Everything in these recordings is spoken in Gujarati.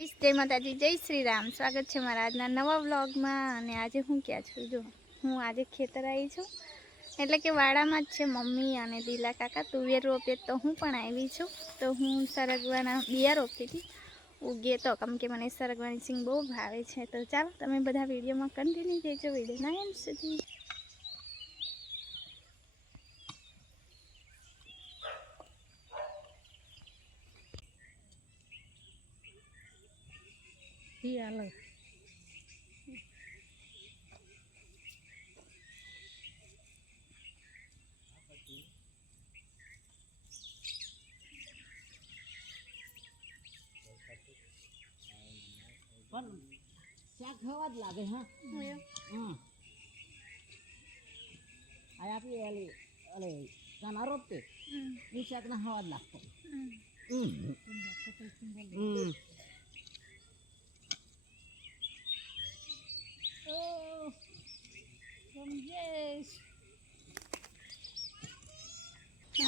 જય માતાજી, જય શ્રી રામ। સ્વાગત છે મારા આજના નવા વ્લોગમાં। અને આજે હું ક્યાં છું, જો હું આજે ખેતર આવી છું, એટલે કે વાડામાં જ છે મમ્મી અને દિલા કાકા તુવેર રોપે, તો હું પણ આવી છું। તો હું સરગવાના બિયા રોપતી હતી, ઉગે તો કેમ કે મને સરગવાની સિંગ બહુ ભાવે છે। તો ચાલો તમે બધા વિડીયોમાં કન્ટિન્યુ રહેજો, વિડીયોના એન્ડ સુધી। શાક ખાવા જ લાગે હા આ આપી એલી અરે કાના રોપતે ઈ શાક ના ખાવા જ લાગતો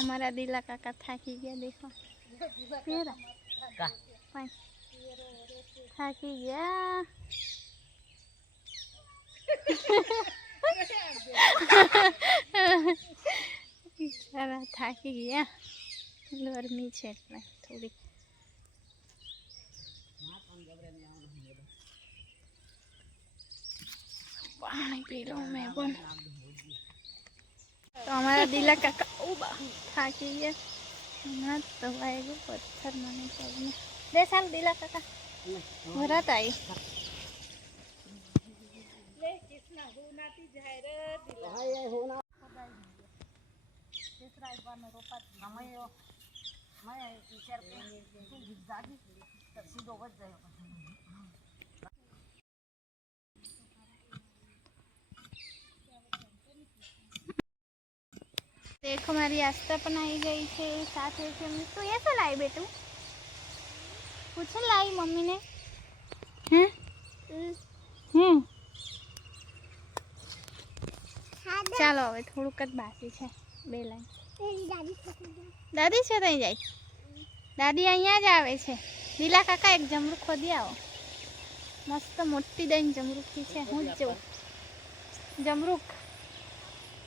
हमारा दिला काका થાકી ગયા, देखो થાકી ગયા। બિચારા થાકી ગયા, ગરમી છે એટલે થોડી। पानी पी लो मैं पण। तो हमारा दिला काका થાકી ગયા, હમણાં દવાઈ ગયો પથ્થર મને પગમાં। दे साल दिला काका भरत आई ले किसना होनाती जाय रे दिला हाय होना केसरा बानो रोपात हमयो मैं टीचर पे जागी सीधो वज जायो। देखो हमारी आस्था पण आई गई है, साथ है तो ऐसा लाई बेटू पूछ लाई मम्मी ने हैं हैं ચાલો હવે થોડુંક જ બાકી છે, બે લાઈન। દાદી છે તઈ જાય, દાદી અહીંયા જ આવે છે। દિલા કાકા એક જમરૂખ ખોદી આવો, મસ્ત મોટી દઈને જમરૂખી છે, હું જ જોઉં જમરૂખ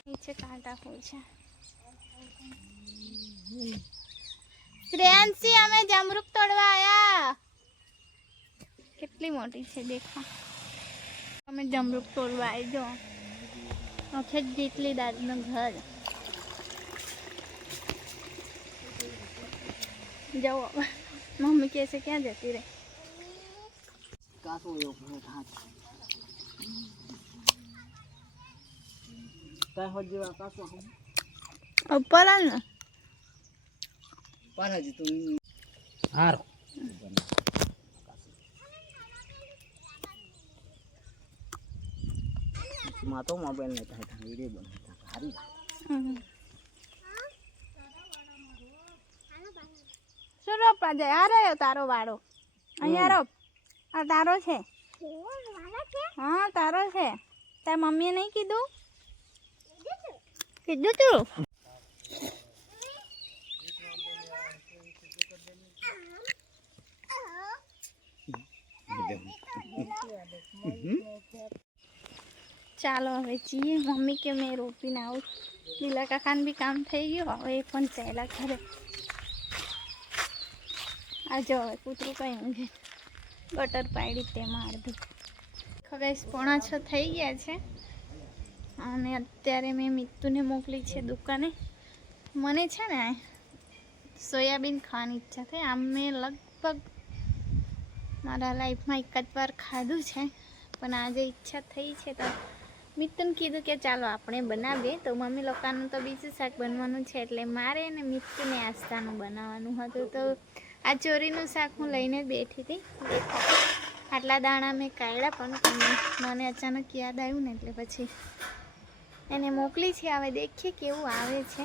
નીચે કાંટા ફૂલ છે। શ્રેયાંશી અમે જમરૂખ તોડવા આયા, કેટલી મોટી છે દેખો। અમે જમરૂખ તોડવા આવી, જો આખે જેટલી દાદીનું ઘર। જાઓ મમ્મી कैसे ક્યાં જતી રહે કાસો યો ભરત હાથ કાય હો જેવા કાસો ઉપર આલ ને પારા જી તું હાર માં તો મોબાઈલ ને થાય વિડિયો બનાવતા હારી શું રોપવા જાય? આ રહ્યો તારો વાળો, અહીંયા રોપ, આ તારો છે। હા તારો છે, તાર મમ્મીએ નહીં કીધું? કીધું તું? ચાલો હવે જઈએ, મમ્મી કે મેં રોપીને આવું। દિલા કાકાને બી કામ થઈ ગયું, હવે એ પણ ચાલ્યા ઘરે। આ જો હવે કૂતરું કઈ ઊંઘે, ગટર પાડી તેમાં અડધી હવે 6:45 થઈ ગયા છે, અને અત્યારે મેં મિત્તુને મોકલી છે દુકાને। મને છે ને સોયાબીન ખાવાની ઈચ્છા થઈ, આમ મેં લગભગ મારા લાઈફમાં એક જ વાર ખાધું છે, પણ આજે ઈચ્છા થઈ છે તો મિત્તુને કીધું કે ચાલો આપણે બનાવીએ। તો મમ્મી લોકોનું તો બીજું શાક બનવાનું છે, એટલે મારે ને મિત્તુને આસ્તાનું બનાવવાનું હતું। તો આ ચોરીનું શાક હું લઈને બેઠી હતી, આટલા દાણા મેં કાઢ્યા પણ મને અચાનક યાદ આવ્યું ને એટલે પછી એને મોકલી છે। હવે દેખીએ કેવું આવે છે,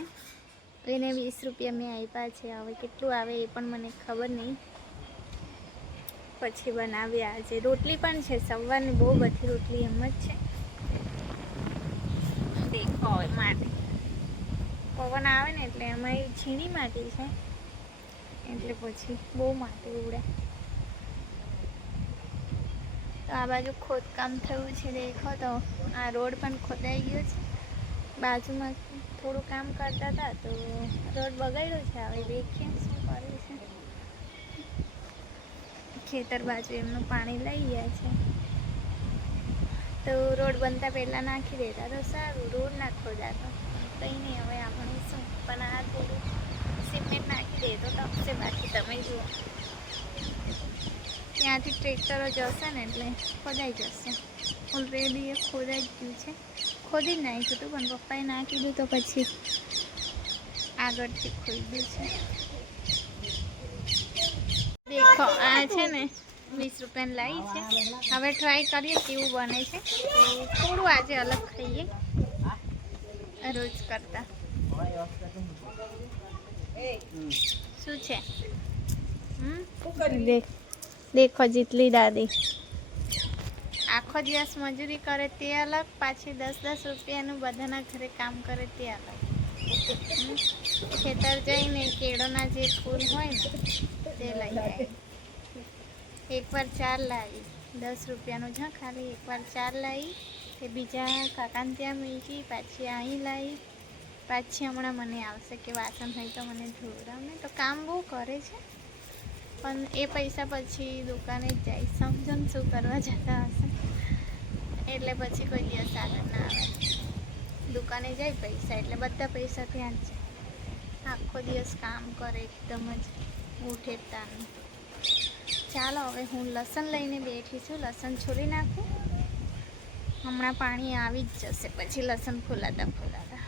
એને 20 રૂપિયા મેં આપ્યા છે, હવે કેટલું આવે એ પણ મને ખબર નહીં। પછી બનાવ્યા આજે રોટલી પણ છે, સવારની બહુ બધી રોટલી એમ જ છે। દેખો હવે માટી પવન આવે ને એટલે અમારી ઝીણી માટી છે, એટલે પછી બહુ માટી ઉડે। તો આ બાજુ ખોદકામ થયું છે, દેખો તો આ રોડ પણ ખોદાઈ ગયો છે. બાજુમાં થોડું કામ કરતા હતા તો રોડ બગાડ્યો છે. હવે દેખીએ શું કરે છે. ખેતર બાજુ એમનું પાણી લઈ ગયા છે તો રોડ બનતા પહેલાં નાખી દેતા તો સારું, રોડ ના ખોદાતો. કંઈ નહીં, હવે આપણે શું, પણ આ થોડું સિમેન્ટ નાખી દે તો ટપશે. બાકી તમે જુઓ ત્યાંથી ટ્રેક્ટરો જશે ને એટલે ખોદાઈ જશે. ઓલરેડી એ ખોદાઈ જ ગયું છે, ખોદી જ નાખ્યું હતું, પણ પપ્પાએ નાખી દીધું તો પછી આગળથી ખોદ્યું છે. દેખો આ છે ને 20 રૂપિયાની લાવી છે. હવે ટ્રાય કરીએ કેવું બને છે. તો થોડું આજે અલગ ખાઈએ રોજ કરતા. શું છે? દેખો જીતલી દાદી આખો દિવસ મજૂરી કરે તે અલગ, પાછી 10-10 રૂપિયાનું બધાના ઘરે કામ કરે તે અલગ. ખેતર જઈને કેળોના જે ફૂલ હોય ને તે લઈ જાય. એકવાર 4 લાવી, 10 રૂપિયાનું જ ખાલી. એકવાર 4 લાવી, તે બીજા કાકાને ત્યાં મૂકી, પાછી અહીં લાવી, પાછી હમણાં મને આવશે કે વાસણ હોય તો મને ધોવડાવને. તો કામ બહુ કરે છે, પણ એ પૈસા પછી દુકાને જ જાય. સમજો ને શું કરવા જતા હશે. એટલે પછી કોઈ દિવસ આગળ ના આવે. દુકાને જાય પૈસા એટલે બધા પૈસા ત્યાં જ જાય. આખો દિવસ કામ કરે એકદમ જ ઉઠે તાનું. ચાલો હવે હું લસણ લઈને બેઠી છું. લસણ છોલી નાખું, હમણાં પાણી આવી જ જશે પછી લસણ ફોલાતા ફોલાતા.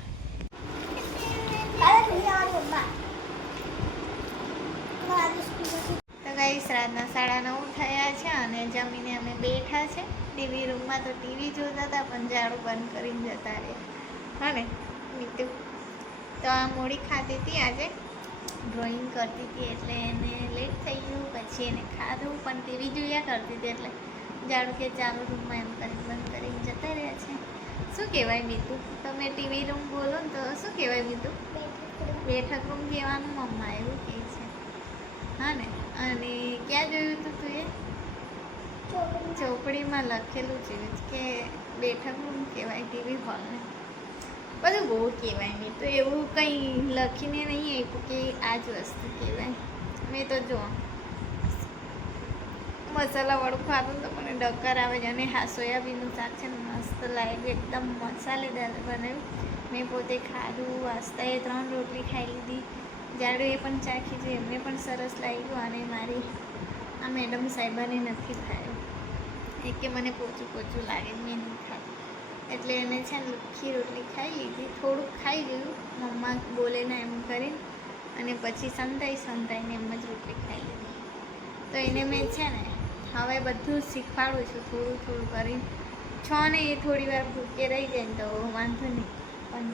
તો ગાઈસ રાતના 9:30 થયા છે અને જમીને અમે બેઠા છે. ટીવી રૂમમાં તો ટીવી જોતા હતા, પણ ઝાડું બંધ કરીને જતા રહ્યા. હા ને મીઠું તો આ મોડી ખાતી હતી. આજે ડ્રોઈંગ કરતી હતી એટલે એને લેટ થઈ ગયું. પછી એને ખાધું, પણ ટીવી જોયા કરતી હતી એટલે ઝાડુ કે ચાલુ રૂમમાં એમ કરીને બંધ કરીને જતા રહ્યા છે. શું કહેવાય મીઠું? તમે ટીવી રૂમ બોલો ને તો શું કહેવાય મીઠું? બેઠક રૂમ કહેવાનું મમ્મા એવું કહે છે. હા ને, અને ક્યાં જોયું હતું તું એ? ચોપડીમાં લખેલું છે કે બેઠક રૂમ કહેવાય ટીવી હોલને. બધું બહુ કહેવાય. નહીં તો એવું કંઈ લખીને નહીં આપ્યું કે આ જ વસ્તુ કહેવાય. મેં તો જો મસાલાવાળું ખાધું તો મને ડક્કર આવે છે. અને હા, સોયાબીનનું શાક છે ને મસ્ત લાગ્યું, એકદમ મસાલેદાર બનાવ્યું. મેં પોતે ખાધું. વાસ્તાએ 3 રોટલી ખાઈ લીધી. જાડુ એ પણ ચાખી છે, એમને પણ સરસ લાગ્યું. અને મારી આ મેડમ સાહેબાને નથી ખાયું. એ કે મને પોચું પોચું લાગે, મેં નહીં ખાધું. એટલે એને છે ને લુખ્ખી રોટલી ખાઈ લીધી. થોડુંક ખાઈ ગયું મમ્મા બોલે ને એમ કરીને, અને પછી સંતાઈને એમ જ રોટલી ખાઈ લીધી. તો એને મેં છે ને હવે બધું શીખવાડું છું થોડું થોડું કરીને. ને એ થોડી વાર ભૂકે રહી જાય ને તો વાંધો નહીં, પણ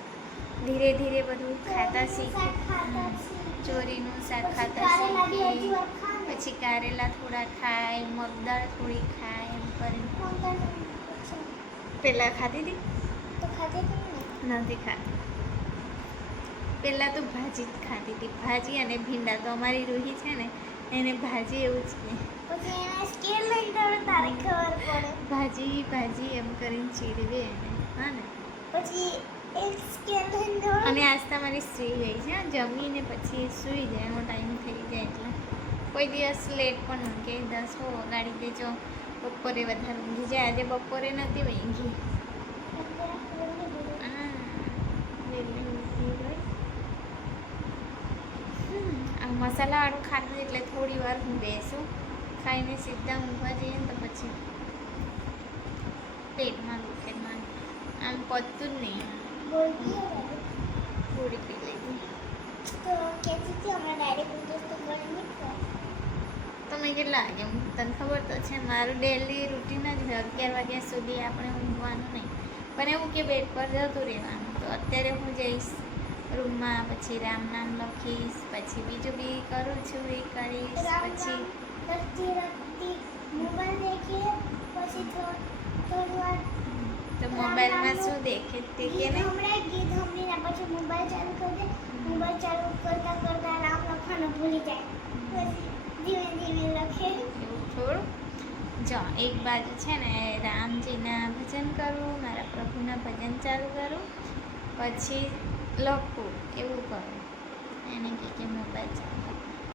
ધીરે ધીરે બધું ખાતા શીખી. ચોરીનું શાક ખાતા શીખી, પછી કારેલા થોડા ખાય, મગદાળ થોડી ખાય એમ કરીને. પહેલાં ખાધી હતી? નથી ખાતી. પહેલાં તો ભાજી જ ખાતી હતી. ભાજી અને ભીંડા. તો અમારી રૂહી છે ને એને ભાજી એવું જ કહે. ભાજી ભાજી એમ કરીને ચીડવે એને. હા ને અને આજ તમારી સૂઈ ગઈ છે. જમીને પછી સૂઈ જાય, એનો ટાઈમ થઈ જાય. એટલે કોઈ દિવસ લેટ પણ ઊંઘે. 10 વગાડી દેજો. બપોરે વધારે ઊંઘી જાય. આજે બપોરે નથી ઊંઘી. મસાલાવાળું ખાધું એટલે થોડી વાર હું બેસું. ખાઈને સીધા ઊંઘવા જઈએ ને તો પછી પેટમાં દુખે. આમ પતતું જ નહીં. પૂરી પી લીધી તમે કેટલા વાગે ઊંઘ? તને ખબર તો છે મારું ડેલી રૂટીન જ 11 વાગ્યા સુધી આપણે ઊંઘવાનું નહીં. પણ એવું કે બેડ પર જતું રહેવાનું. તો અત્યારે હું જઈશ રૂમમાં, પછી રામ નામ લખીશ, પછી બીજું બી કરું છું એ કરીશ. પછી તો મોબાઈલમાં શું દેખે તે કે ને ગીત સાંભળીને પછી મોબાઈલ ચાલુ કરી દે. મોબાઈલ ચાલુ કરતા નામ લખવાનું ભૂલી જાય. પછી ધીમે ધીમે લખે. એવું થોડું. જો એક બાજુ છે ને રામજીના ભજન કરું, મારા પ્રભુના ભજન ચાલુ કરું, પછી લખું એવું કરું. એને કે મોબાઈલ ચાલુ કરું.